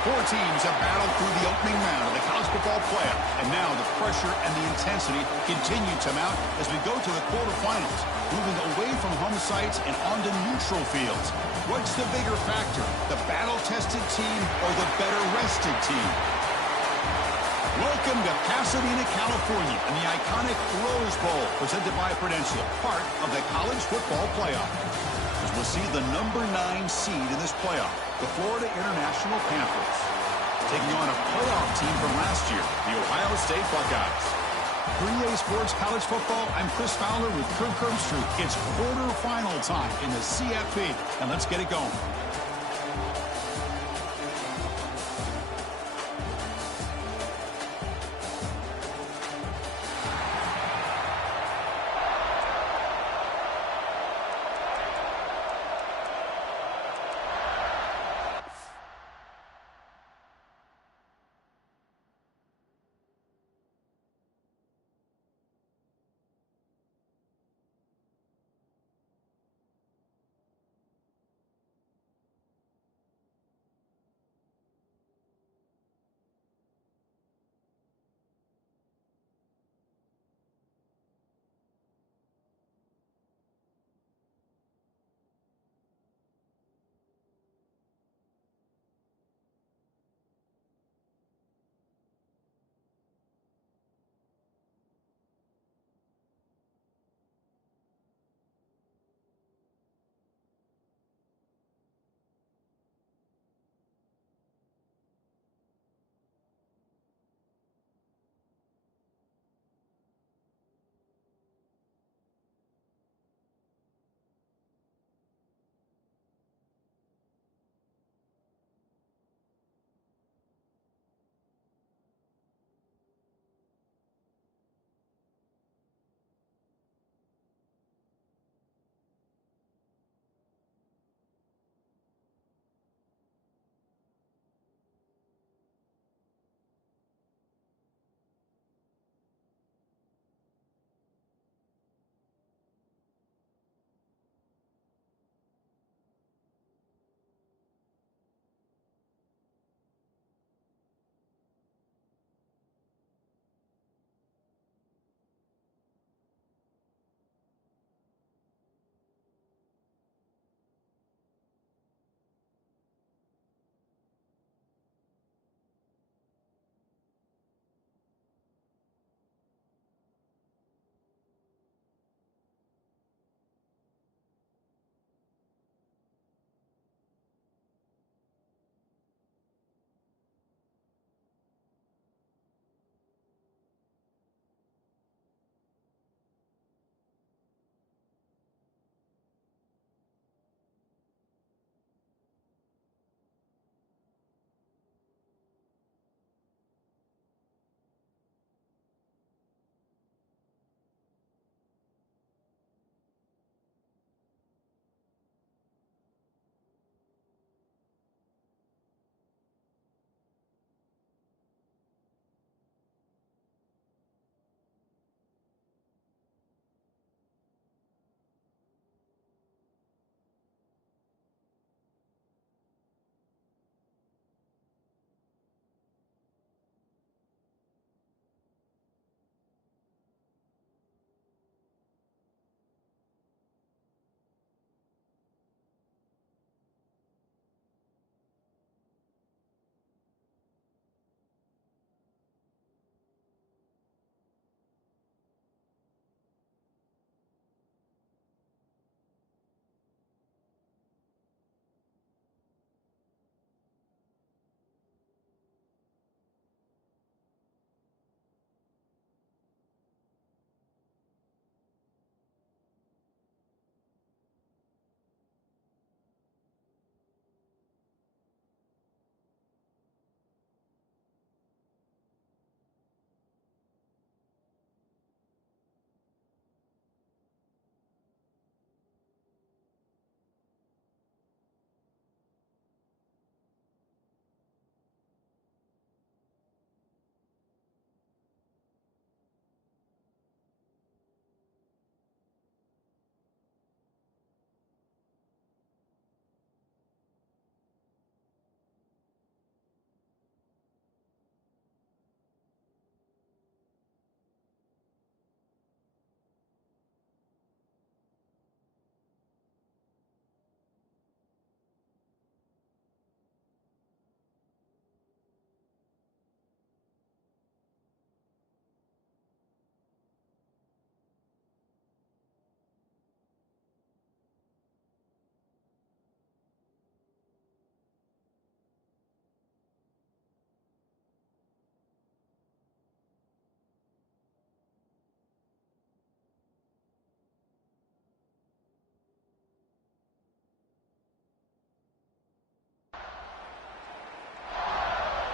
Four teams have battled through the opening round of the college football playoff, and now the pressure and the intensity continue to mount as we go to the quarterfinals, moving away from home sites and onto neutral fields. What's the bigger factor, the battle-tested team or the better-rested team? Welcome to Pasadena, California, and the iconic Rose Bowl, presented by Prudential, part of the college football playoff. As we'll see the number 9 seed in this playoff, the Florida International Panthers, taking on a playoff team from last year, the Ohio State Buckeyes. For EA Sports College Football, I'm Chris Fowler with Kirk Herbstreit. It's quarterfinal time in the CFP, and let's get it going.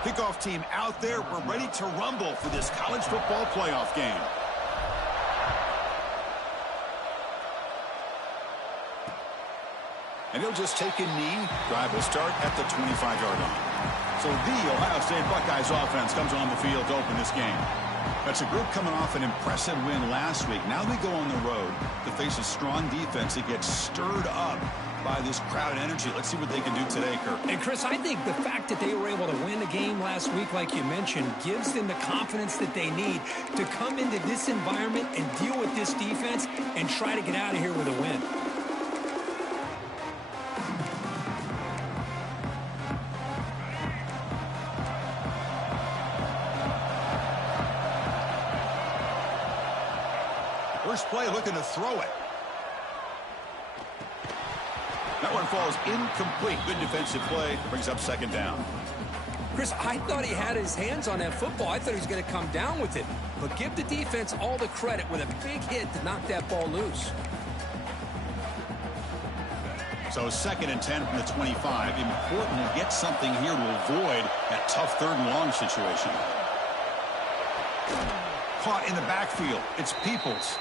Kickoff team out there. We're ready to rumble for this college football playoff game. And he'll just take a knee. Drive will start at the 25-yard line. So the Ohio State Buckeyes offense comes on the field to open this game. That's a group coming off an impressive win last week. Now they go on the road to face a strong defense that gets stirred up by this crowd energy. Let's see what they can do today, Kirk. And, Chris, I think the fact that they were able to win the game last week, like you mentioned, gives them the confidence that they need to come into this environment and deal with this defense and try to get out of here with a win. First play, looking to throw it. That one falls incomplete. Good defensive play. Brings up second down. Chris, I thought he had his hands on that football. I thought he was going to come down with it. But give the defense all the credit with a big hit to knock that ball loose. So 2nd and 10 from the 25. Important to get something here to avoid that tough 3rd and long situation. Caught in the backfield. It's Peoples.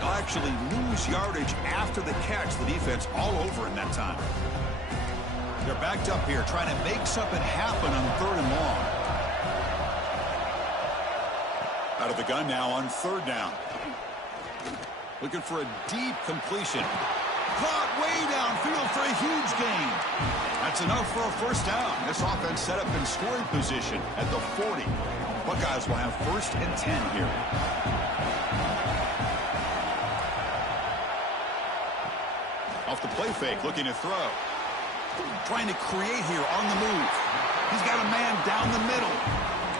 They'll actually lose yardage after the catch. The defense all over in that time. They're backed up here trying to make something happen on 3rd and long. Out of the gun now on 3rd down. Looking for a deep completion. Caught way downfield for a huge gain. That's enough for a 1st down. This offense set up in scoring position at the 40. Buckeyes will have 1st and 10 here. Off the play fake, looking to throw. Trying to create here on the move. He's got a man down the middle.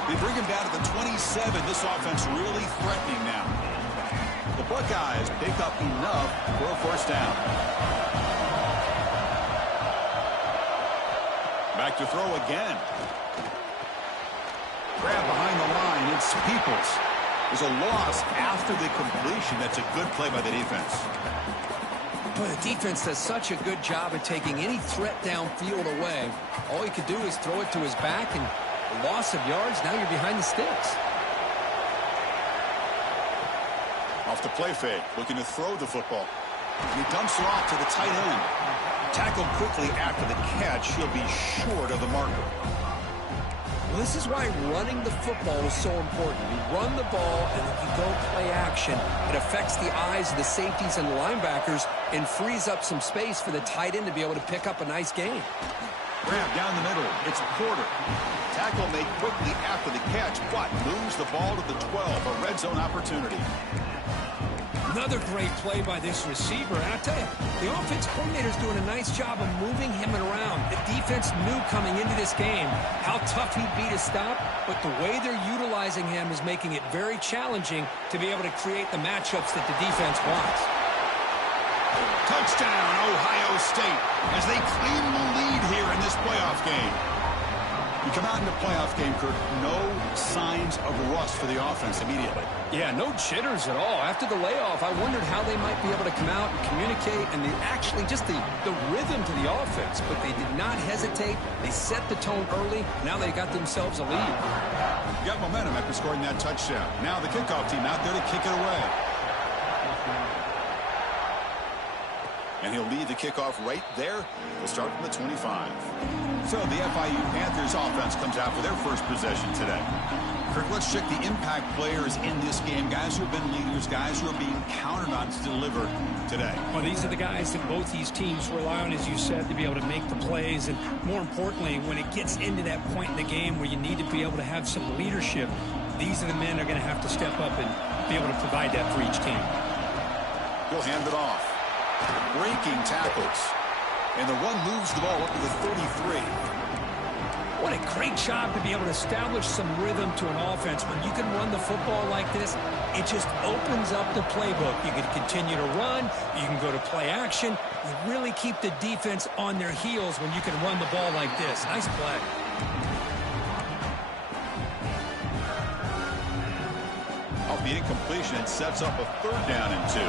They bring him down to the 27. This offense really threatening now. The Buckeyes pick up enough for a 1st down. Back to throw again. Grab behind the line. It's Peoples. There's a loss after the completion. That's a good play by the defense. Boy, the defense does such a good job at taking any threat downfield away. All he could do is throw it to his back, and a loss of yards, now you're behind the sticks. Off the play fake, looking to throw the football. He dumps it off to the tight end. Tackled quickly after the catch. He'll be short of the marker. Well, this is why running the football is so important. You run the ball, and if you go play action, it affects the eyes of the safeties and the linebackers and frees up some space for the tight end to be able to pick up a nice gain. Grab down the middle. It's Porter. Tackle made quickly after the catch, but moves the ball to the 12. A red zone opportunity. Another great play by this receiver. And I tell you, the offense coordinator's doing a nice job of moving him around. The defense knew coming into this game how tough he'd be to stop, but the way they're utilizing him is making it very challenging to be able to create the matchups that the defense wants. Touchdown, Ohio State, as they claim the lead here in this playoff game. You come out in the playoff game, Kirk, no signs of rust for the offense immediately. Yeah, no jitters at all. After the layoff, I wondered how they might be able to come out and communicate, and actually just the rhythm to the offense. But they did not hesitate. They set the tone early. Now they got themselves a lead. Got momentum after scoring that touchdown. Now the kickoff team out there to kick it away. And he'll lead the kickoff right there. We'll start from the 25. So the FIU Panthers offense comes out for their first possession today. Kirk, let's check the impact players in this game. Guys who have been leaders, guys who are being counted on to deliver today. Well, these are the guys that both these teams rely on, as you said, to be able to make the plays. And more importantly, when it gets into that point in the game where you need to be able to have some leadership, these are the men that are going to have to step up and be able to provide that for each team. He'll hand it off. Breaking tackles. And the run moves the ball up to the 33. What a great job to be able to establish some rhythm to an offense. When you can run the football like this, it just opens up the playbook. You can continue to run. You can go to play action. You really keep the defense on their heels when you can run the ball like this. Nice play. Off the incompletion, it sets up a 3rd down and 2.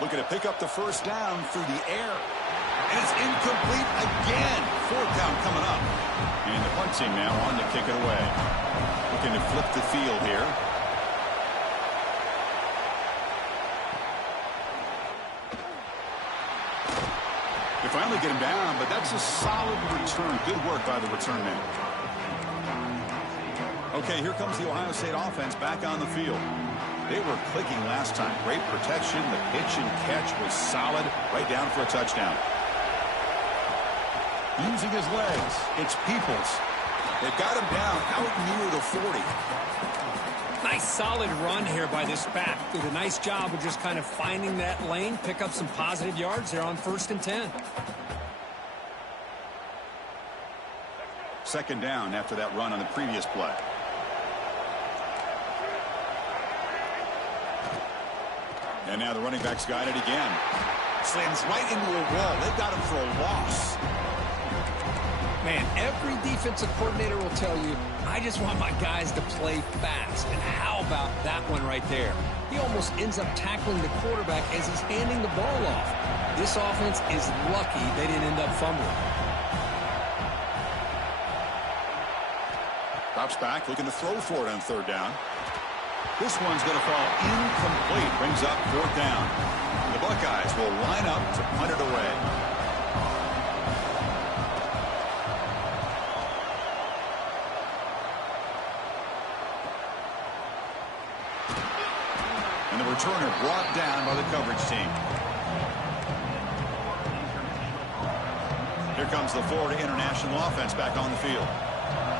Looking to pick up the first down through the air. And it's incomplete again. Fourth down coming up. And the punt team now on to kick it away. Looking to flip the field here. They finally get him down, but that's a solid return. Good work by the return man. Okay, here comes the Ohio State offense back on the field. They were clicking last time. Great protection. The pitch and catch was solid. Right down for a touchdown. Using his legs, it's Peoples. They've got him down out near the 40. Nice solid run here by this back. Did a nice job of just kind of finding that lane, pick up some positive yards there on 1st and 10. Second down after that run on the previous play. And now the running back's got it again. Slams right into a wall. They've got him for a loss. Man, every defensive coordinator will tell you, I just want my guys to play fast. And how about that one right there? He almost ends up tackling the quarterback as he's handing the ball off. This offense is lucky they didn't end up fumbling. Drops back, looking to throw for it on third down. This one's going to fall incomplete. Brings up fourth down. The Buckeyes will line up to punt it away. And the returner brought down by the coverage team. Here comes the Florida International offense back on the field.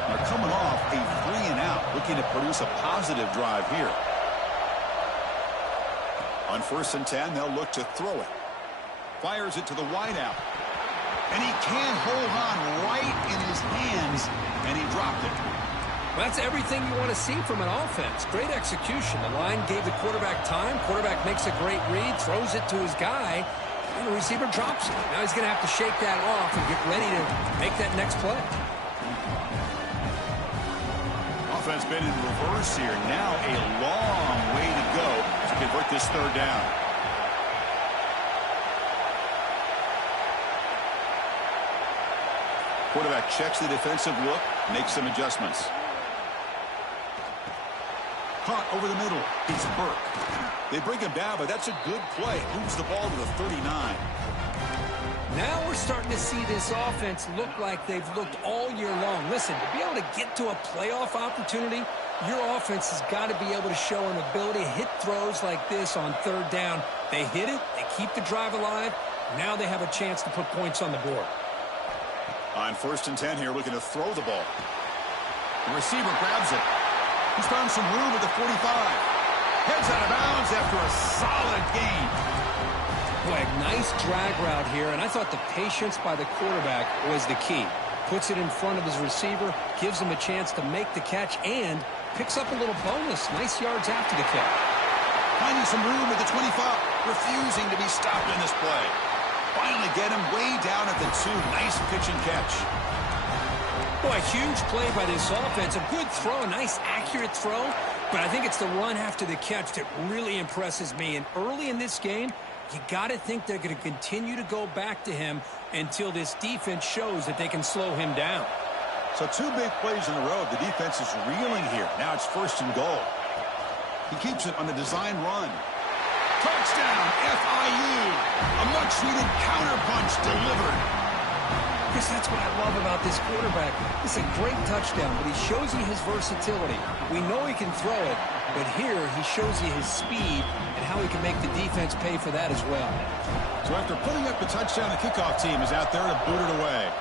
They're coming off a 3-and-out, looking to produce a positive drive here. On 1st and 10, they'll look to throw it. Fires it to the wideout. And he can't hold on right in his hands, and he dropped it. Well, that's everything you want to see from an offense. Great execution. The line gave the quarterback time. Quarterback makes a great read, throws it to his guy, and the receiver drops it. Now he's going to have to shake that off and get ready to make that next play. Offense been in reverse here. Now a long way to go to convert this third down. Quarterback checks the defensive look, makes some adjustments. Caught over the middle. It's Burke. They bring him down, but that's a good play. Moves the ball to the 39. Now we're starting to see this offense look like they've looked all year long. Listen, to be able to get to a playoff opportunity, your offense has got to be able to show an ability to hit throws like this on third down. They hit it, they keep the drive alive. Now they have a chance to put points on the board. On 1st and 10 here, looking to throw the ball. The receiver grabs it. He's found some room at the 45. Heads out of bounds after a solid gain. Boy, nice drag route here, and I thought the patience by the quarterback was the key. Puts it in front of his receiver, gives him a chance to make the catch, and picks up a little bonus. Nice yards after the catch. Finding some room at the 25, refusing to be stopped in this play. Finally get him way down at the 2. Nice pitch and catch. Boy, huge play by this offense. A good throw, a nice accurate throw, but I think it's the run after the catch that really impresses me. And early in this game, you got to think they're going to continue to go back to him until this defense shows that they can slow him down. So 2 big plays in a row. The defense is reeling here. Now it's 1st and goal. He keeps it on the design run. Touchdown, FIU. A much-needed counterpunch delivered. Chris, that's what I love about this quarterback. It's a great touchdown, but he shows you his versatility. We know he can throw it, but here he shows you his speed and how he can make the defense pay for that as well. So after putting up the touchdown, the kickoff team is out there to boot it away.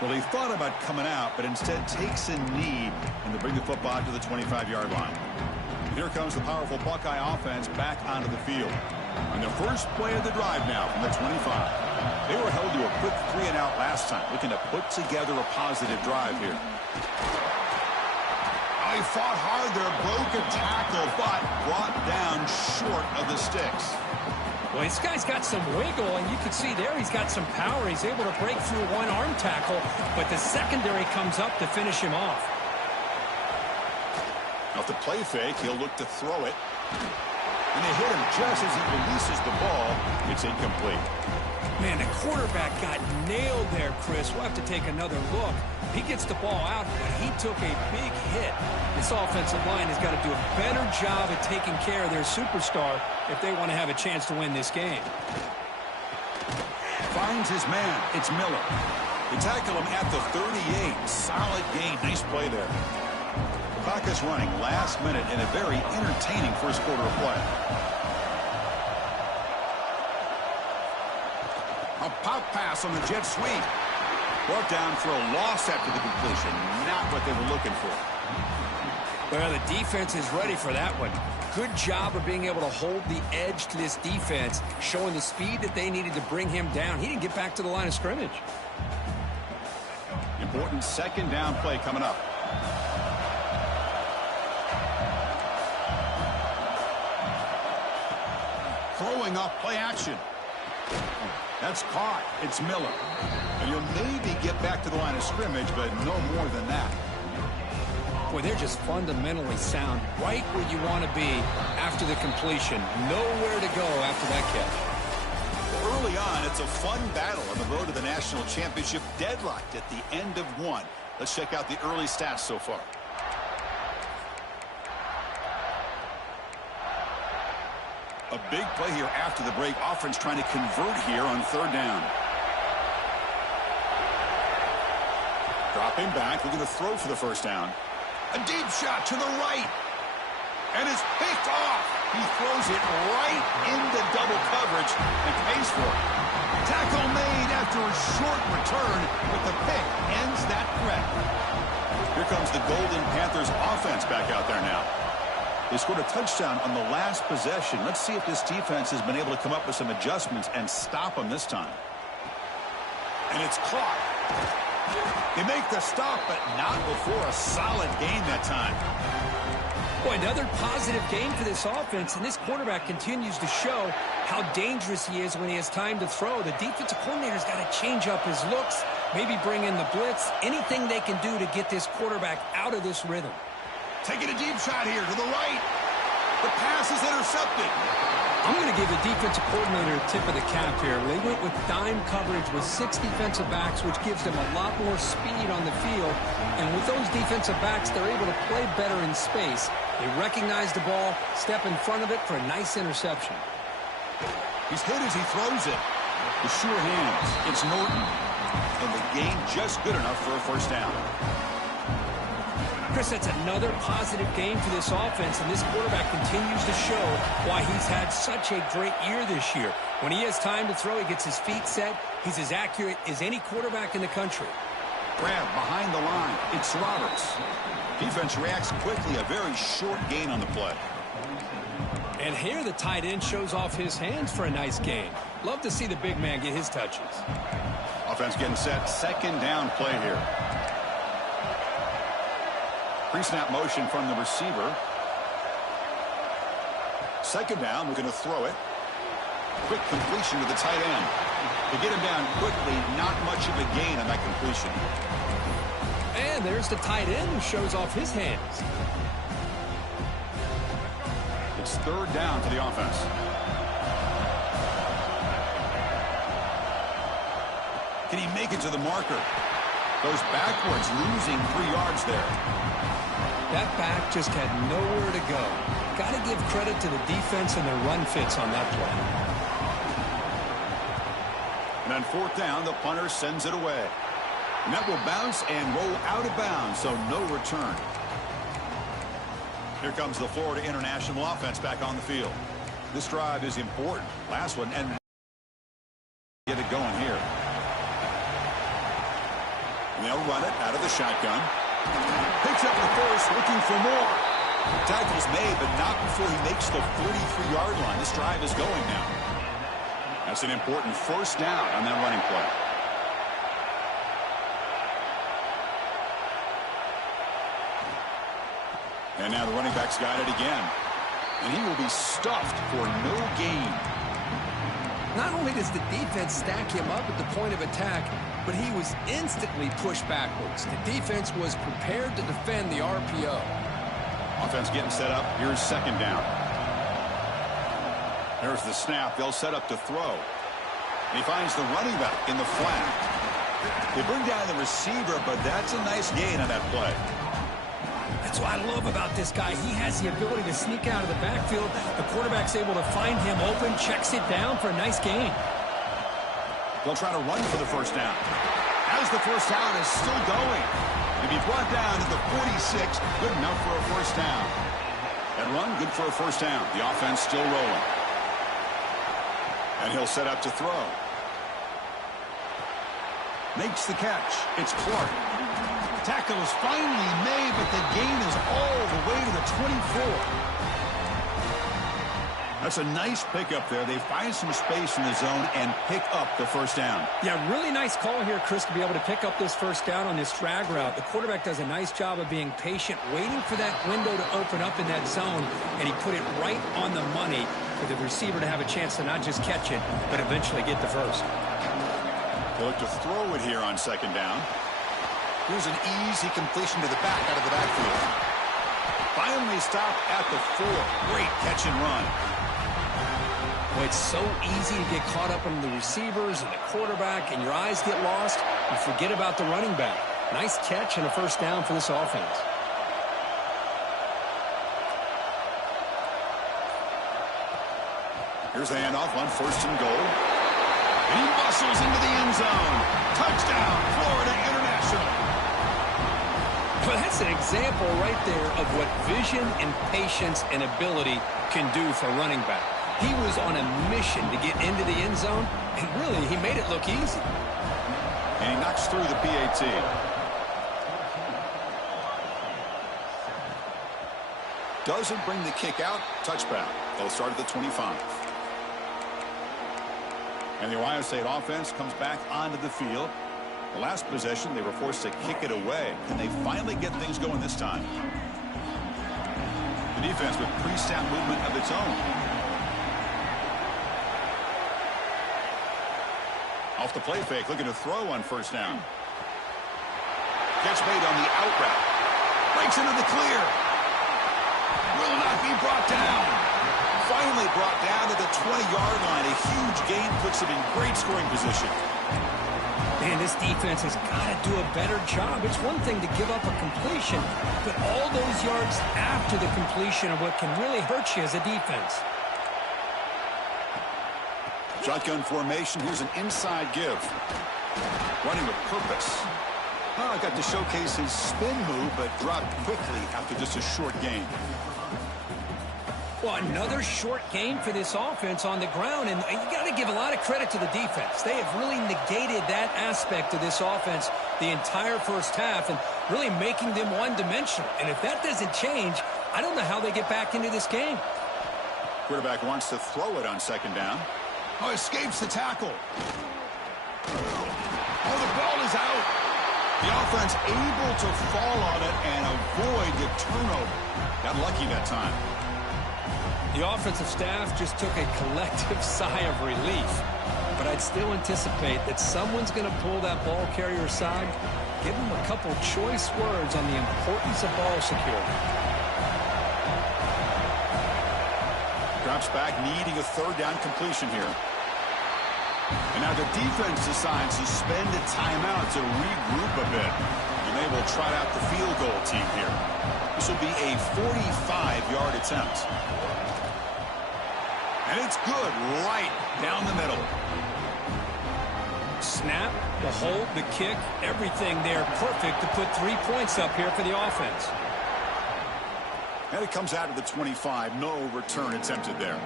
Well, he thought about coming out, but instead takes a knee and they bring the football to the 25-yard line. Here comes the powerful Buckeye offense back onto the field. On their first play of the drive now from the 25. They were held to a quick 3-and-out last time, looking to put together a positive drive here. Oh, he fought hard there, broke a tackle, but brought down short of the sticks. Well, this guy's got some wiggle, and you can see there he's got some power. He's able to break through one arm tackle, but the secondary comes up to finish him off. Off the play fake, he'll look to throw it. And they hit him just as he releases the ball. It's incomplete. Man, the quarterback got nailed there, Chris. We'll have to take another look. He gets the ball out, but he took a big hit. This offensive line has got to do a better job at taking care of their superstar if they want to have a chance to win this game. Finds his man. It's Miller. They tackle him at the 38. Solid gain. Nice play there. The clock is running last minute in a very entertaining first quarter of play. A pop pass on the jet sweep. Brought down for a loss after the completion. Not what they were looking for. Well, the defense is ready for that one. Good job of being able to hold the edge to this defense, showing the speed that they needed to bring him down. He didn't get back to the line of scrimmage. Important second down play coming up. Throwing off play action. That's caught. It's Miller. And you'll maybe get back to the line of scrimmage, but no more than that. Boy, they're just fundamentally sound, right where you want to be after the completion. Nowhere to go after that catch. Early on, it's a fun battle on the road to the national championship, deadlocked at the end of one. Let's check out the early stats so far. A big play here after the break. Offense trying to convert here on third down. Dropping back, looking to throw for the first down. A deep shot to the right. And it's picked off. He throws it right into double coverage and pays for it. Tackle made after a short return, but the pick ends that threat. Here comes the Golden Panthers offense back out there now. They scored a touchdown on the last possession. Let's see if this defense has been able to come up with some adjustments and stop them this time. And it's caught. They make the stop, but not before a solid game that time. Boy, another positive game for this offense, and this quarterback continues to show how dangerous he is when he has time to throw. The defensive coordinator's got to change up his looks, maybe bring in the blitz, anything they can do to get this quarterback out of this rhythm. Taking a deep shot here to the right. The pass is intercepted. I'm going to give the defensive coordinator a tip of the cap here. They went with dime coverage with 6 defensive backs, which gives them a lot more speed on the field. And with those defensive backs, they're able to play better in space. They recognize the ball, step in front of it for a nice interception. He's hit as he throws it. The sure hands. It's Norton. And the gain just good enough for a first down. Chris, that's another positive game for this offense, and this quarterback continues to show why he's had such a great year this year. When he has time to throw, he gets his feet set. He's as accurate as any quarterback in the country. Grab behind the line. It's Roberts. Defense reacts quickly. A very short gain on the play. And here the tight end shows off his hands for a nice gain. Love to see the big man get his touches. Offense getting set. Second down play here. Pre-snap motion from the receiver. Second down, we're going to throw it. Quick completion to the tight end. To get him down quickly, not much of a gain on that completion. And there's the tight end who shows off his hands. It's third down for the offense. Can he make it to the marker? Goes backwards, losing 3 yards there. That back just had nowhere to go. Got to give credit to the defense and their run fits on that play. And on fourth down, the punter sends it away. And that will bounce and roll out of bounds, so no return. Here comes the Florida International offense back on the field. This drive is important. Last one, and get it going here. And they'll run it out of the shotgun. Picks up the first, looking for more. Tackle's made, but not before he makes the 33-yard line. This drive is going now. That's an important first down on that running play. And now the running back's got it again. And he will be stuffed for no gain. Not only does the defense stack him up at the point of attack, but he was instantly pushed backwards. The defense was prepared to defend the RPO. Offense getting set up. Here's second down. There's the snap. They'll set up to throw. And he finds the running back in the flat. They bring down the receiver, but that's a nice gain on that play. That's what I love about this guy. He has the ability to sneak out of the backfield. The quarterback's able to find him open, checks it down for a nice gain. They'll try to run for the first down. As the first down is still going. To be brought down to the 46, good enough for a first down. That run, good for a first down. The offense still rolling. And he'll set up to throw. Makes the catch. It's Clark. Tackle is finally made, but the gain is all the way to the 24. That's a nice pickup there. They find some space in the zone and pick up the first down. Yeah, really nice call here, Chris, to be able to pick up this first down on this drag route. The quarterback does a nice job of being patient, waiting for that window to open up in that zone, and he put it right on the money for the receiver to have a chance to not just catch it, but eventually get the first. They look to throw it here on second down. Here's an easy completion to the back out of the backfield. Finally stopped at the 4. Great catch and run. Boy, it's so easy to get caught up in the receivers and the quarterback, and your eyes get lost. You forget about the running back. Nice catch and a first down for this offense. Here's the handoff on first and goal. He muscles into the end zone. Touchdown, Florida International. Well, that's an example right there of what vision and patience and ability can do for a running back. He was on a mission to get into the end zone, and really, he made it look easy. And he knocks through the PAT. Doesn't bring the kick out. Touchback. They'll start at the 25. And the Ohio State offense comes back onto the field. The last possession, they were forced to kick it away. Can they finally get things going this time? The defense with pre-snap movement of its own. Off the play fake, looking to throw on first down. Catch made on the out route. Breaks into the clear. Will not be brought down. Finally brought down to the 20-yard line. A huge gain puts it in great scoring position. Man, this defense has got to do a better job. It's one thing to give up a completion, but all those yards after the completion are what can really hurt you as a defense. Shotgun formation. Here's an inside give. Running with purpose. Oh, got to showcase his spin move, but dropped quickly after just a short gain. Well, another short game for this offense on the ground, and you got to give a lot of credit to the defense. They have really negated that aspect of this offense the entire first half and really making them one-dimensional. And if that doesn't change, I don't know how they get back into this game. Quarterback wants to throw it on second down. Oh, escapes the tackle. Oh, the ball is out. The offense able to fall on it and avoid the turnover. Got lucky that time. The offensive staff just took a collective sigh of relief. But I'd still anticipate that someone's going to pull that ball carrier aside, give him a couple choice words on the importance of ball security. Drops back, needing a third down completion here. And now the defense decides to spend a timeout to regroup a bit. And they will trot out the field goal team here. This will be a 45-yard attempt. And it's good right down the middle. Snap, the hold, the kick, everything there perfect to put 3 points up here for the offense. And it comes out of the 25. No return attempted there.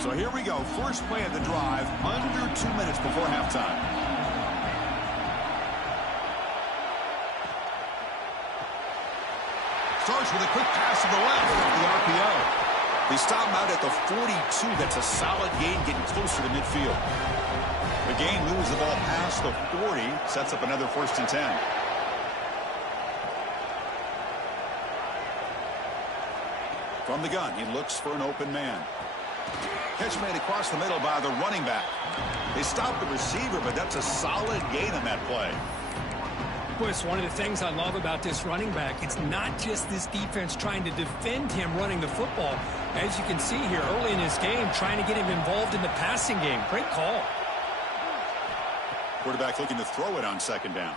So here we go. First play of the drive, under 2 minutes before halftime. Starts with a quick pass to the left of the RPO. They stop him out at the 42. That's a solid gain, getting closer to midfield. The gain moves the ball past the 40, sets up another 1st and 10. From the gun, he looks for an open man. Catch made across the middle by the running back. They stop the receiver, but that's a solid gain on that play. Boy, it's one of the things I love about this running back. It's not just this defense trying to defend him running the football. As you can see here early in this game, trying to get him involved in the passing game. Great call. Quarterback looking to throw it on second down.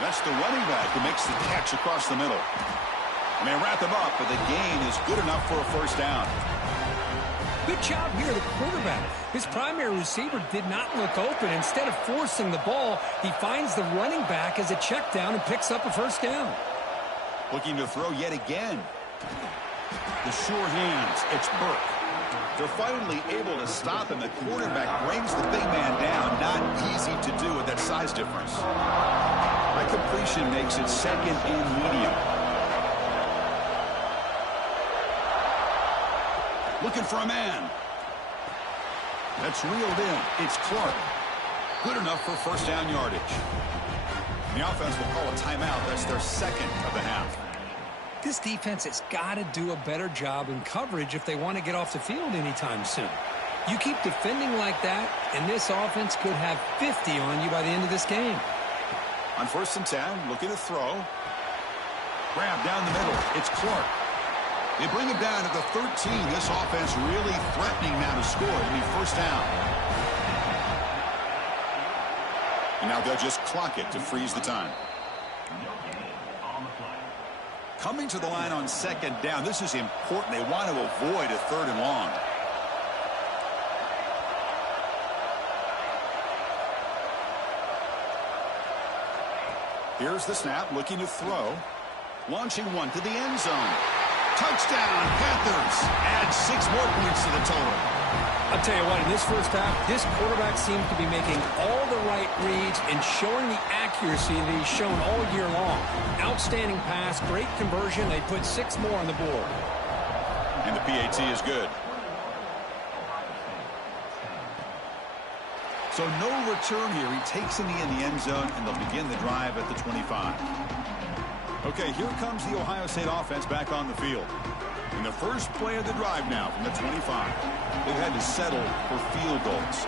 That's the running back who makes the catch across the middle. And they wrap him up, but the gain is good enough for a first down. Good job here, the quarterback. His primary receiver did not look open. Instead of forcing the ball, he finds the running back as a check down and picks up a first down. Looking to throw yet again. The sure hands. It's Burke. They're finally able to stop him. The quarterback brings the big man down. Not easy to do with that size difference. High completion makes it second and medium. Looking for a man. That's reeled in. It's Clark. Good enough for first down yardage. The offense will call a timeout. That's their second of the half. This defense has got to do a better job in coverage if they want to get off the field anytime soon. You keep defending like that, and this offense could have 50 on you by the end of this game. On 1st and 10, looking to throw. Grab down the middle. It's Clark. They bring him down at the 13. This offense really threatening now to score. It'll be first down. And now they'll just clock it to freeze the time. Coming to the line on second down. This is important. They want to avoid a 3rd and long. Here's the snap, looking to throw. Launching one to the end zone. Touchdown, Panthers. Add 6 more points to the total. I'll tell you what, in this first half, this quarterback seems to be making all the right reads and showing the accuracy that he's shown all year long. Outstanding pass, great conversion. They put 6 more on the board. And the PAT is good. So no return here. He takes him in the end zone, and they'll begin the drive at the 25. Okay, here comes the Ohio State offense back on the field. In the first play of the drive now from the 25. They've had to settle for field goals.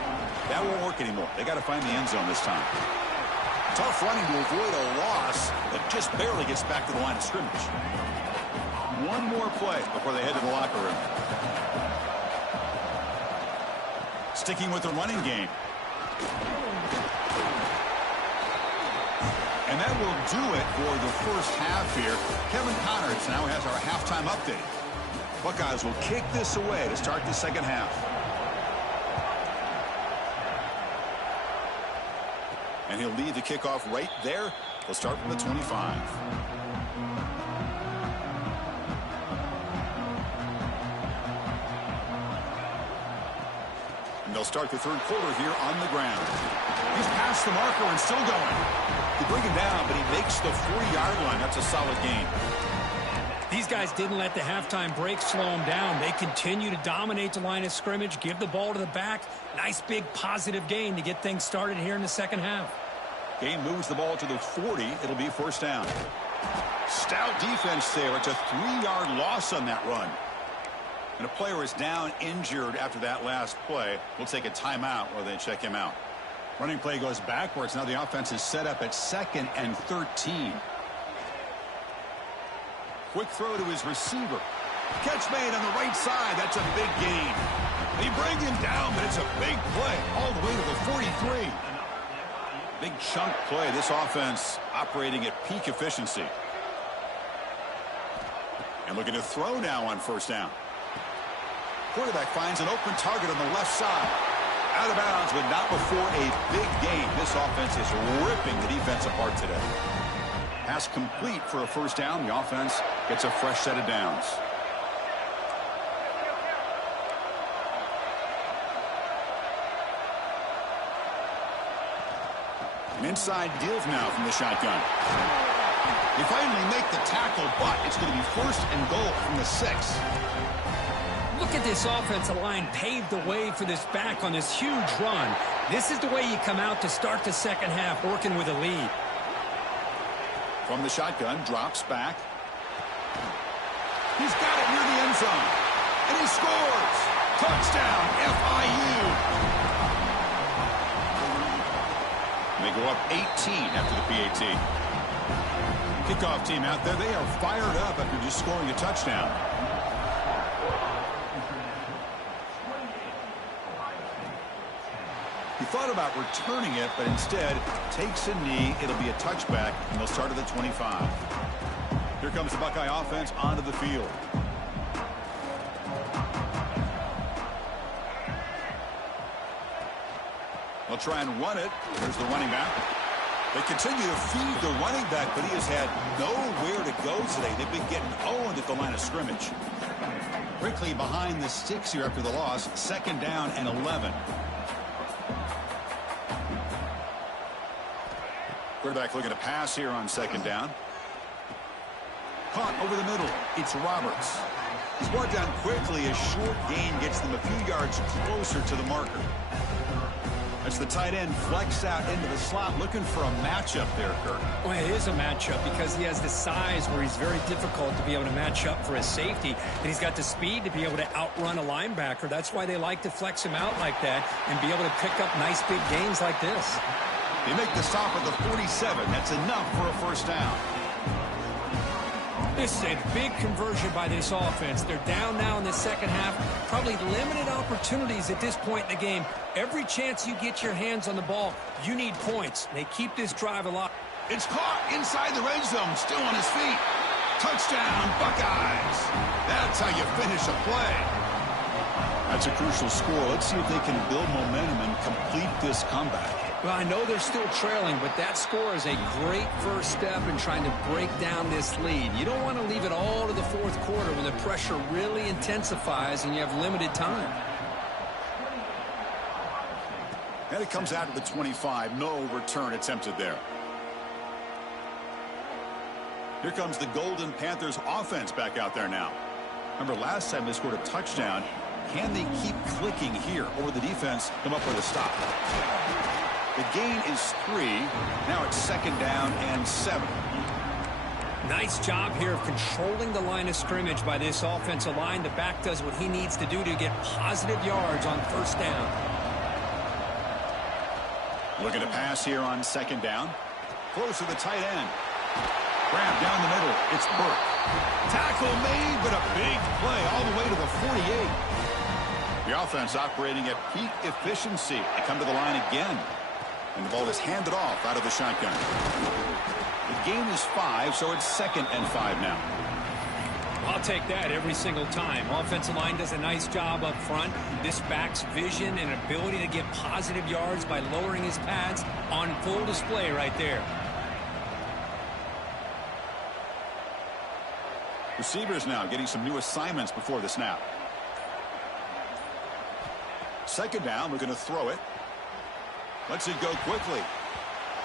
That won't work anymore. They got to find the end zone this time. Tough running to avoid a loss that just barely gets back to the line of scrimmage. One more play before they head to the locker room. Sticking with the running game. And that will do it for the first half here. Kevin Connors now has our halftime update. Buckeyes will kick this away to start the second half. And he'll lead the kickoff right there. They'll start from the 25. And they'll start the third quarter here on the ground. He's past the marker and still going. They bring him down, but he makes the 40-yard line. That's a solid gain. These guys didn't let the halftime break slow them down. They continue to dominate the line of scrimmage, give the ball to the back. Nice big positive gain to get things started here in the second half. Gain moves the ball to the 40. It'll be first down. Stout defense there. It's a 3-yard loss on that run. And a player is down injured after that last play. We'll take a timeout while they check him out. Running play goes backwards. Now the offense is set up at 2nd and 13. Quick throw to his receiver. Catch made on the right side. That's a big gain. They bring him down, but it's a big play all the way to the 43. Big chunk play. This offense operating at peak efficiency. And looking to throw now on first down. Quarterback finds an open target on the left side. Out of bounds, but not before a big gain. This offense is ripping the defense apart today. Pass complete for a first down. The offense gets a fresh set of downs. An inside deal now from the shotgun. They finally make the tackle, but it's going to be 1st and goal from the 6. Look at this offensive line paved the way for this back on this huge run. This is the way you come out to start the second half, working with a lead. From the shotgun, drops back. He's got it near the end zone. And he scores. Touchdown, FIU. They go up 18 after the PAT. Kickoff team out there, they are fired up after just scoring a touchdown. He thought about returning it, but instead takes a knee. It'll be a touchback, and they'll start at the 25. Here comes the Buckeye offense onto the field. They'll try and run it. Here's the running back. They continue to feed the running back, but he has had nowhere to go today. They've been getting owned at the line of scrimmage. Quickly behind the sticks here after the loss. 2nd down and 11. Quarterback looking to pass here on 2nd down. Caught over the middle. It's Roberts. He's brought down quickly. A short gain gets them a few yards closer to the marker. As the tight end flex out into the slot, looking for a matchup there, Kurt. Well, it is a matchup because he has the size where he's very difficult to be able to match up for his safety. And he's got the speed to be able to outrun a linebacker. That's why they like to flex him out like that and be able to pick up nice big gains like this. They make the stop at the 47. That's enough for a 1st down. This is a big conversion by this offense. They're down now in the 2nd half. Probably limited opportunities at this point in the game. Every chance you get your hands on the ball, you need points. They keep this drive alive. It's caught inside the red zone, still on his feet. Touchdown, Buckeyes. That's how you finish a play. That's a crucial score. Let's see if they can build momentum and complete this comeback. Well, I know they're still trailing, but that score is a great first step in trying to break down this lead. You don't want to leave it all to the 4th quarter when the pressure really intensifies and you have limited time. And it comes out to the 25. No return attempted there. Here comes the Golden Panthers offense back out there now. Remember last time they scored a touchdown. Can they keep clicking here, or will the defense come up with a stop? The gain is 3. Now it's 2nd down and 7. Nice job here of controlling the line of scrimmage by this offensive line. The back does what he needs to do to get positive yards on 1st down. Looking to pass here on 2nd down. Close to the tight end. Grab down the middle. It's Burke. Tackle made, but a big play all the way to the 48. The offense operating at peak efficiency. They come to the line again. And the ball is handed off out of the shotgun. The gain is 5, so it's 2nd and 5 now. I'll take that every single time. Offensive line does a nice job up front. This back's vision and ability to get positive yards by lowering his pads on full display right there. Receivers now getting some new assignments before the snap. 2nd down, we're going to throw it. Lets it go quickly.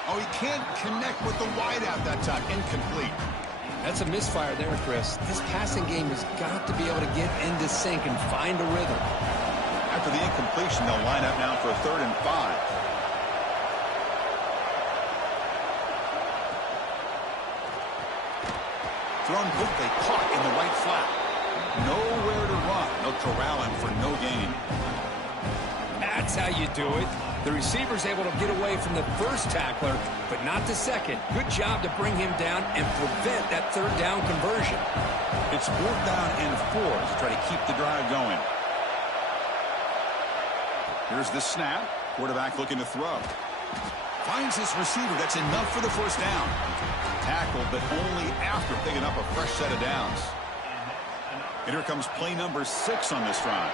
Oh, he can't connect with the wideout that time. Incomplete. That's a misfire there, Chris. This passing game has got to be able to get into sync and find a rhythm. After the incompletion, they'll line up now for a 3rd and 5. Thrown quickly, caught in the right flat. Nowhere to run. No corralling for no gain. That's how you do it. The receiver's able to get away from the first tackler, but not the second. Good job to bring him down and prevent that 3rd down conversion. It's 4th down and 4 to try to keep the drive going. Here's the snap. Quarterback looking to throw. Finds his receiver. That's enough for the 1st down. Tackled, but only after picking up a fresh set of downs. And here comes play number 6 on this drive.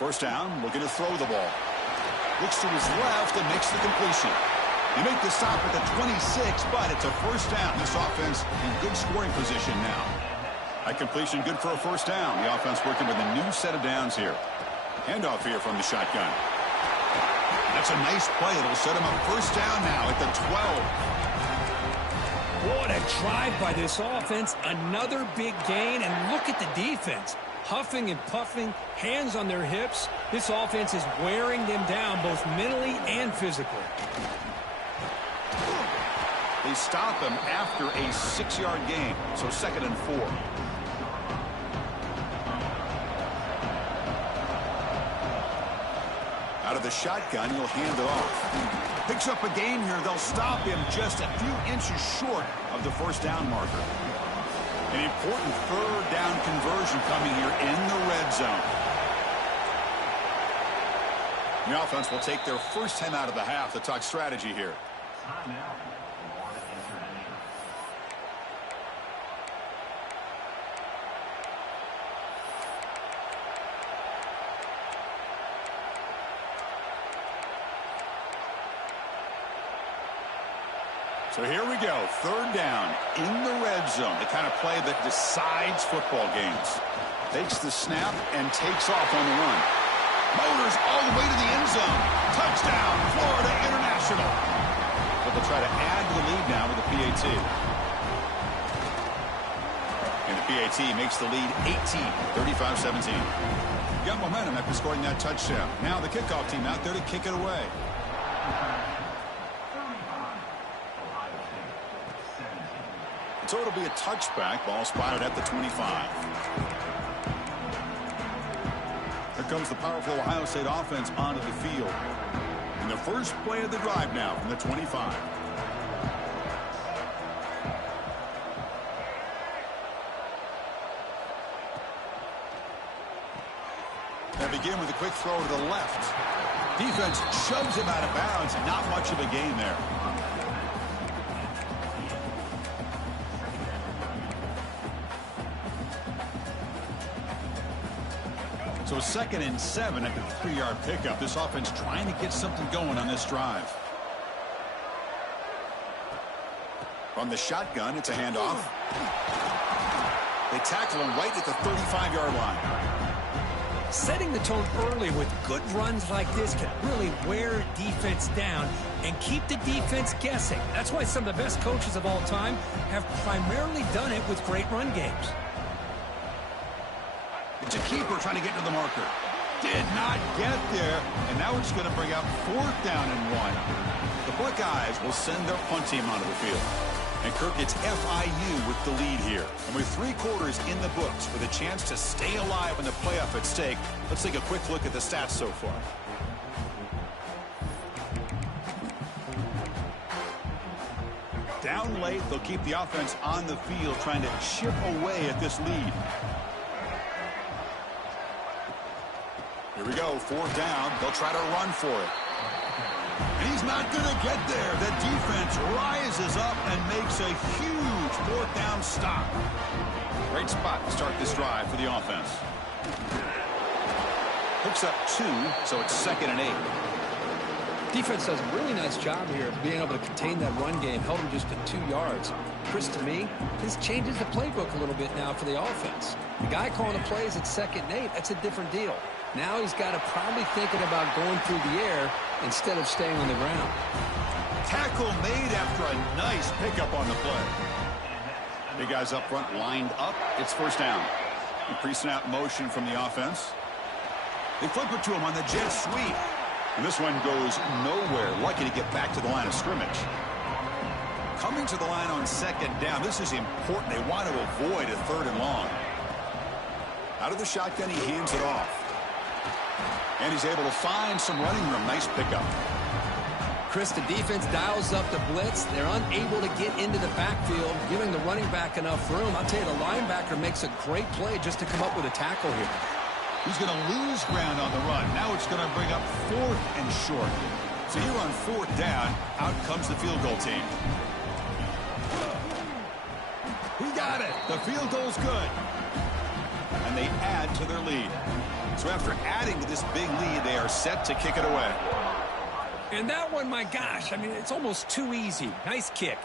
1st down, looking to throw the ball. Looks to his left and makes the completion. They make the stop at the 26, but it's a 1st down. This offense in good scoring position now. That completion good for a 1st down. The offense working with a new set of downs here. Handoff here from the shotgun. That's a nice play. It'll set him up 1st down now at the 12. What a drive by this offense. Another big gain, and look at the defense. Huffing and puffing, hands on their hips. This offense is wearing them down both mentally and physically. They stop him after a 6-yard gain, so 2nd and 4. Out of of the shotgun. He'll hand it off. Picks up a gain here. They'll stop him just a few inches short of the first down marker. An important third down conversion coming here in the red zone. The offense will take their first time out of the half to talk strategy here. So here we go, third down in the red zone, the kind of play that decides football games. Takes the snap and takes off on the run. Motors all the way to the end zone. Touchdown, Florida International. But they'll try to add to the lead now with the PAT. And the PAT makes the lead 18, 35-17. Got momentum after scoring that touchdown. Now the kickoff team out there to kick it away. So it'll be a touchback. Ball spotted at the 25. Here comes the powerful Ohio State offense onto the field. And the first play of the drive now from the 25. They begin with a quick throw to the left. Defense shoves him out of bounds. Not much of a gain there. So 2nd and 7 after the 3-yard pickup. This offense trying to get something going on this drive. From the shotgun, it's a handoff. They tackle him right at the 35-yard line. Setting the tone early with good runs like this can really wear defense down and keep the defense guessing. That's why some of the best coaches of all time have primarily done it with great run games. It's a keeper trying to get to the marker. Did not get there, and now it's going to bring up 4th down and 1. The Buckeyes will send their punt team onto the field. And Kirk, it's FIU with the lead here. And with 3 quarters in the books with a chance to stay alive in the playoff at stake, let's take a quick look at the stats so far. Down late, they'll keep the offense on the field trying to chip away at this lead. Here we go, 4th down. They'll try to run for it. And he's not going to get there. The defense rises up and makes a huge 4th down stop. Great spot to start this drive for the offense. Picks up 2, so it's 2nd and 8. Defense does a really nice job here of being able to contain that run game, held him just to 2 yards. Chris, to me, this changes the playbook a little bit now for the offense. The guy calling the plays at 2nd and 8, that's a different deal. Now he's got to probably thinking about going through the air instead of staying on the ground. Tackle made after a nice pickup on the play. Big guys up front lined up. It's 1st down. A pre-snap motion from the offense. They flip it to him on the jet sweep. And this one goes nowhere. Lucky to get back to the line of scrimmage. Coming to the line on 2nd down. This is important. They want to avoid a 3rd and long. Out of the shotgun, he hands it off. And he's able to find some running room. Nice pickup. Chris, the defense dials up the blitz. They're unable to get into the backfield, giving the running back enough room. I'll tell you, the linebacker makes a great play just to come up with a tackle here. He's going to lose ground on the run. Now it's going to bring up 4th and short. So here on 4th down, out comes the field goal team. He got it. The field goal's good. And they add to their lead. So after adding to this big lead, they are set to kick it away. And that one, my gosh, I mean, it's almost too easy. Nice kick.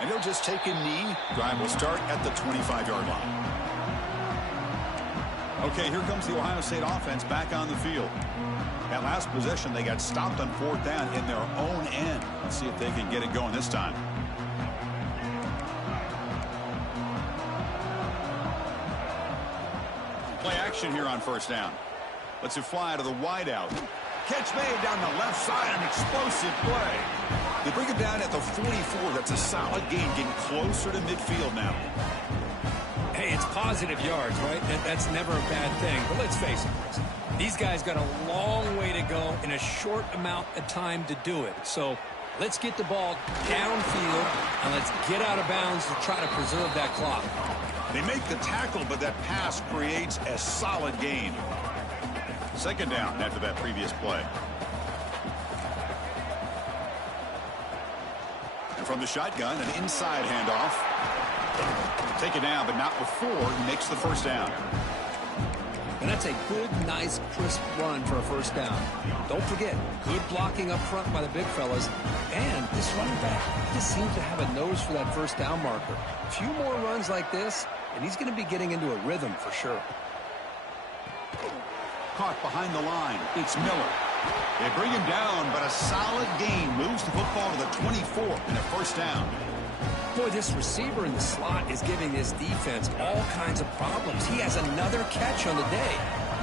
And he'll just take a knee. Drive will start at the 25-yard line. Okay, here comes the Ohio State offense back on the field. That last possession, they got stopped on 4th down in their own end. Let's see if they can get it going this time. Play action here on 1st down. Let's it fly to the wideout. Catch made down the left side, an explosive play. They bring it down at the 44. That's a solid gain, getting closer to midfield now. Hey, it's positive yards, right? That's never a bad thing. But let's face it, These guys got a long way to go in a short amount of time to do it. So let's get the ball downfield, and let's get out of bounds to try to preserve that clock. They make the tackle, but that pass creates a solid gain. Second down after that previous play. And from the shotgun, an inside handoff. Take it down, but not before he makes the first down. And that's a good, nice, crisp run for a first down. Don't forget, good blocking up front by the big fellas. And this running back just seems to have a nose for that first down marker. A few more runs like this, and he's going to be getting into a rhythm for sure. Caught behind the line. It's Miller. They bring him down, but a solid gain moves the football to the 24 and a first down. Boy, this receiver in the slot is giving this defense all kinds of problems. He has another catch on the day.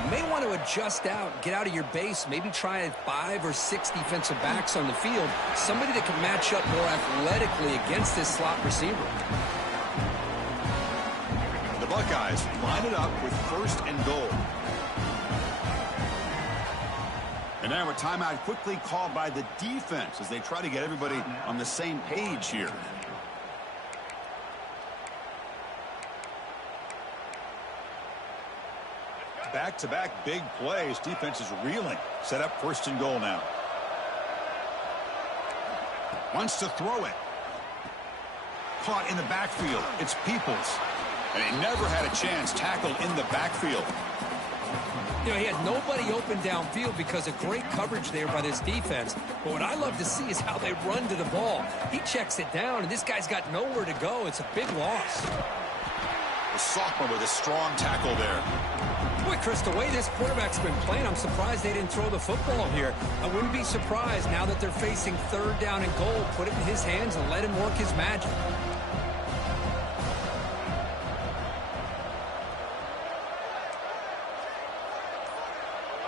You may want to adjust out, get out of your base, maybe try 5 or 6 defensive backs on the field, somebody that can match up more athletically against this slot receiver. The Buckeyes line it up with first and goal. And now a timeout quickly called by the defense as they try to get everybody on the same page here. Back-to-back big plays. Defense is reeling. Set up first and goal now. Wants to throw it. Caught in the backfield. It's Peoples. And he never had a chance tackled in the backfield. You know, he had nobody open downfield because of great coverage there by this defense. But what I love to see is how they run to the ball. He checks it down, and this guy's got nowhere to go. It's a big loss. The sophomore with a strong tackle there. Boy, Chris, the way this quarterback's been playing, I'm surprised they didn't throw the football here. I wouldn't be surprised now that they're facing third down and goal. Put it in his hands and let him work his magic.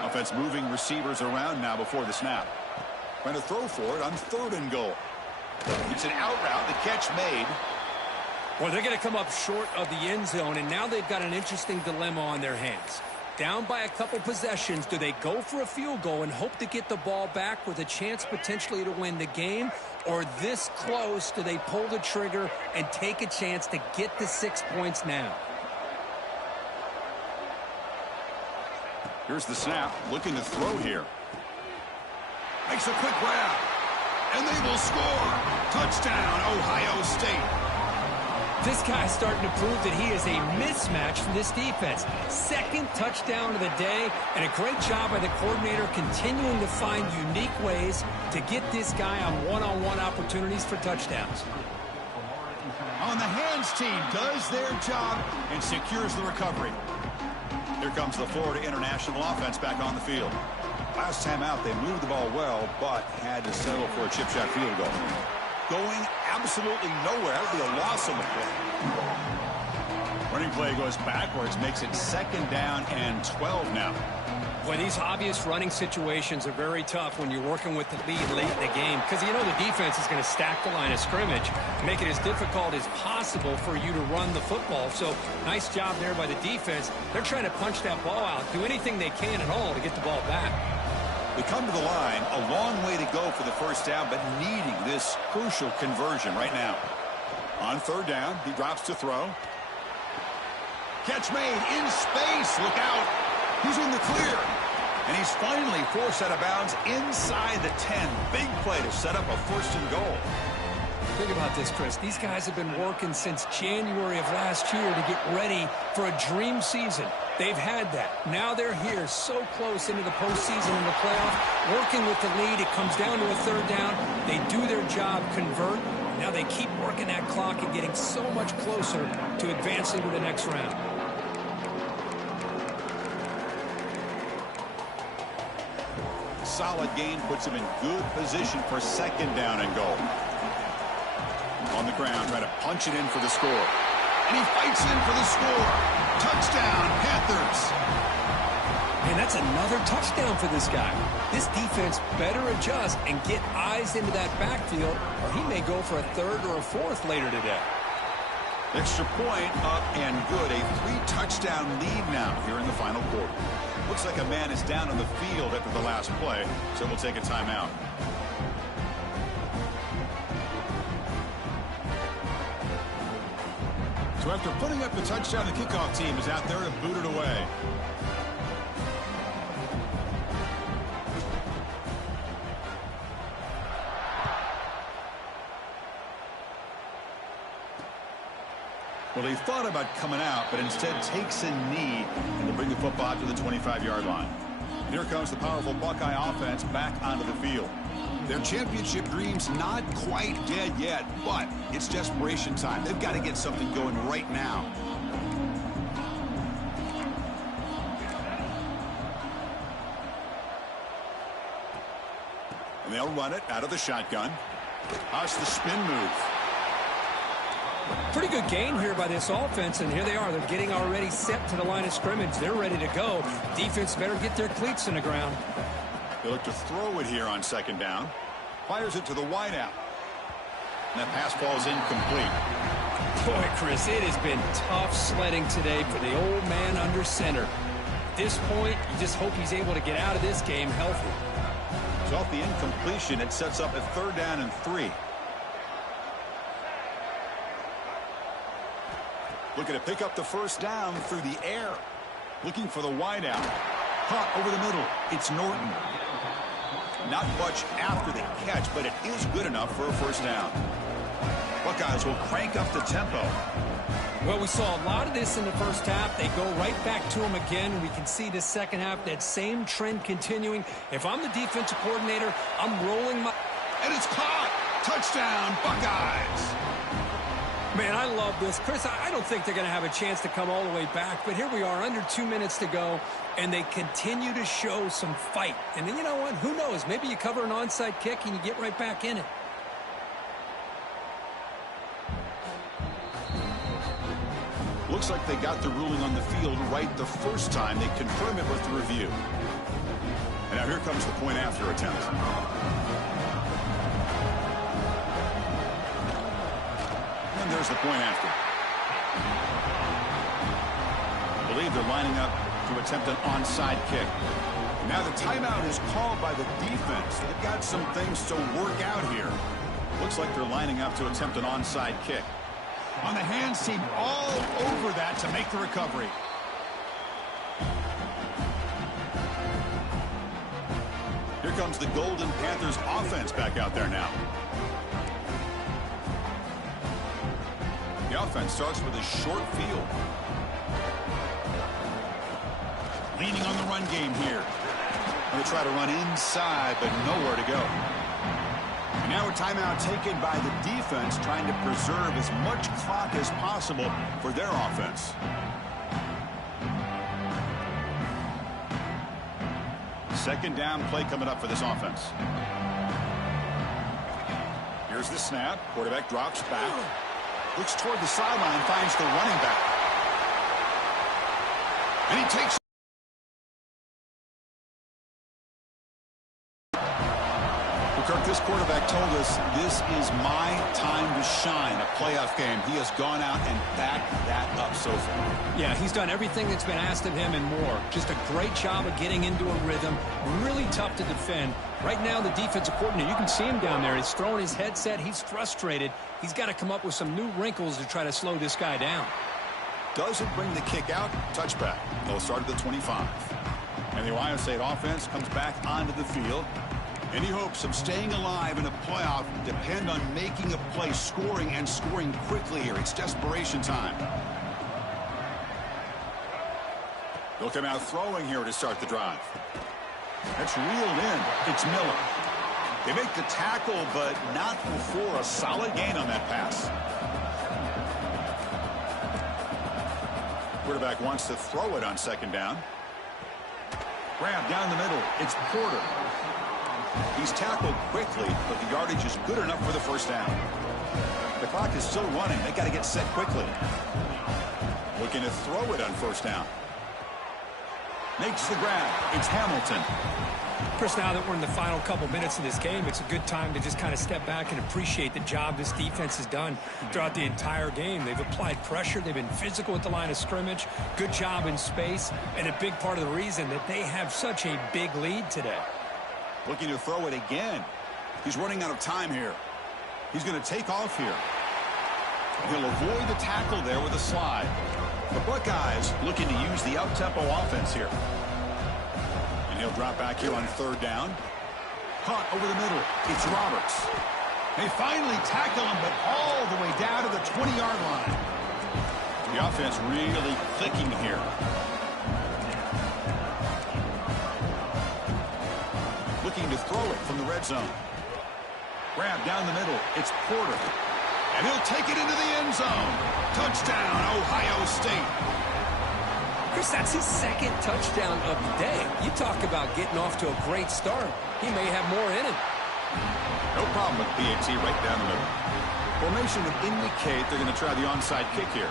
Offense moving receivers around now before the snap. Trying to throw for it on third and goal. It's an out route. The catch made. Well, they're going to come up short of the end zone, and now they've got an interesting dilemma on their hands. Down by a couple possessions, do they go for a field goal and hope to get the ball back with a chance potentially to win the game? Or this close, do they pull the trigger and take a chance to get the 6 points now? Here's the snap, looking to throw here. Makes a quick grab, and they will score. Touchdown, Ohio State. This guy's starting to prove that he is a mismatch for this defense. Second touchdown of the day, and a great job by the coordinator continuing to find unique ways to get this guy on one-on-one opportunities for touchdowns. On the hands team does their job and secures the recovery. Here comes the Florida International offense back on the field. Last time out, they moved the ball well, but had to settle for a chip shot field goal. Going absolutely nowhere. That would be a loss on the play. Running play goes backwards, makes it second down and 12 now. Boy, these obvious running situations are very tough when you're working with the lead late in the game because you know the defense is going to stack the line of scrimmage, make it as difficult as possible for you to run the football. So nice job there by the defense. They're trying to punch that ball out, do anything they can at all to get the ball back. They come to the line, a long way to go for the first down, but needing this crucial conversion right now. On third down, he drops to throw. Catch made in space. Look out. He's in the clear. And he's finally forced out of bounds inside the 10. Big play to set up a first and goal. Think about this, Chris. These guys have been working since January of last year to get ready for a dream season. They've had that. Now they're here so close into the postseason and the playoff, working with the lead. It comes down to a third down. They do their job, convert. Now they keep working that clock and getting so much closer to advancing to the next round. Solid gain puts him in good position for second down and goal. On the ground, trying to punch it in for the score. And he fights in for the score. Touchdown, Panthers. And that's another touchdown for this guy. This defense better adjust and get eyes into that backfield, or he may go for a third or a fourth later today. Extra point up and good. A 3-touchdown lead now here in the final quarter. Looks like a man is down on the field after the last play, so we'll take a timeout. So after putting up the touchdown, the kickoff team is out there to boot it away. Well, he thought about coming out, but instead takes a knee and to bring the football to the 25-yard line. And here comes the powerful Buckeye offense back onto the field. Their championship dreams not quite dead yet, but it's desperation time. They've got to get something going right now. And they'll run it out of the shotgun. How's the spin move? Pretty good gain here by this offense, and here they are. They're getting already set to the line of scrimmage. They're ready to go. Defense better get their cleats in the ground. They look to throw it here on second down. Fires it to the wideout. And that pass falls incomplete. Boy, Chris, it has been tough sledding today for the old man under center. At this point, you just hope he's able to get out of this game healthy. So off the incompletion, it sets up a 3rd down and 3. Looking to pick up the first down through the air. Looking for the wideout. Caught over the middle. It's Norton. Not much after the catch, but it is good enough for a first down. Buckeyes will crank up the tempo. Well, we saw a lot of this in the first half. They go right back to him again. We can see the second half, that same trend continuing. If I'm the defensive coordinator, I'm rolling my... And it's caught! Touchdown, Buckeyes! Man, I love this. Chris, I don't think they're going to have a chance to come all the way back, but here we are, under 2 minutes to go, and they continue to show some fight. And then, you know what? Who knows? Maybe you cover an onside kick and you get right back in it. Looks like they got the ruling on the field right the first time. They confirm it with the review. And now here comes the point after attempt. And there's the point after. I believe they're lining up to attempt an onside kick. And now the timeout is called by the defense. They've got some things to work out here. Looks like they're lining up to attempt an onside kick. On the hands team all over that to make the recovery. Here comes the Golden Panthers offense back out there now. The offense starts with a short field. Leaning on the run game here. Going to try to run inside, but nowhere to go. And now a timeout taken by the defense, trying to preserve as much clock as possible for their offense. Second down play coming up for this offense. Here's the snap. Quarterback drops back. Looks toward the sideline, finds the running back. And he takes. Kirk, this quarterback told us this is my time to shine, a playoff game. He has gone out and backed that up so far. Yeah, he's done everything that's been asked of him and more. Just a great job of getting into a rhythm. Really tough to defend. Right now, the defensive coordinator, you can see him down there. He's throwing his headset. He's frustrated. He's got to come up with some new wrinkles to try to slow this guy down. Doesn't bring the kick out. Touchback. They'll start at the 25. And the Ohio State offense comes back onto the field. Any hopes of staying alive in a playoff depend on making a play, scoring, and scoring quickly here. It's desperation time. They'll come out throwing here to start the drive. That's reeled in. It's Miller. They make the tackle, but not before a solid gain on that pass. Quarterback wants to throw it on second down. Grab down the middle. It's Porter. He's tackled quickly, but the yardage is good enough for the first down. The clock is still running. They got to get set quickly. Looking to throw it on first down. Makes the grab. It's Hamilton. Of course, now that we're in the final couple minutes of this game, it's a good time to just kind of step back and appreciate the job this defense has done throughout the entire game. They've applied pressure. They've been physical at the line of scrimmage. Good job in space, and a big part of the reason that they have such a big lead today. Looking to throw it again. He's running out of time here. He's going to take off here. He'll avoid the tackle there with a slide. The Buckeyes looking to use the up-tempo offense here. And he'll drop back here on third down. Caught over the middle. It's Roberts. They finally tackle him, but all the way down to the 20-yard line. The offense really clicking here. Looking to throw it from the red zone. Grab down the middle. It's Porter. And he'll take it into the end zone. Touchdown, Ohio State. Chris, that's his second touchdown of the day. You talk about getting off to a great start. He may have more in him. No problem with PAT right down the middle. Formation would indicate they're going to try the onside kick here.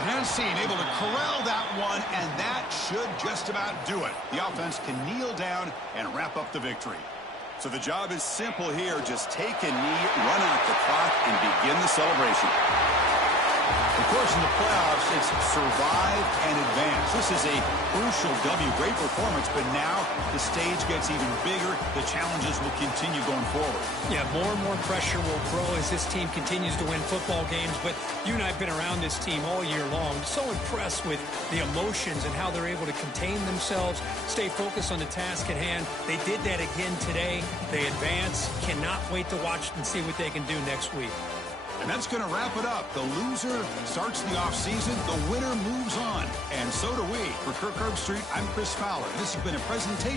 The hands seen, able to corral that one, and that should just about do it. The offense can kneel down and wrap up the victory. So the job is simple here. Just take a knee, run out the clock, and begin the celebration. Of course, in the playoffs, it's survive and advance. This is a crucial W. Great performance, but now the stage gets even bigger. The challenges will continue going forward. Yeah, more and more pressure will grow as this team continues to win football games. But you and I have been around this team all year long. So impressed with the emotions and how they're able to contain themselves, stay focused on the task at hand. They did that again today. They advance. Cannot wait to watch and see what they can do next week. And that's going to wrap it up. The loser starts the offseason. The winner moves on. And so do we. For Kirk Herbstreit, I'm Chris Fowler. This has been a presentation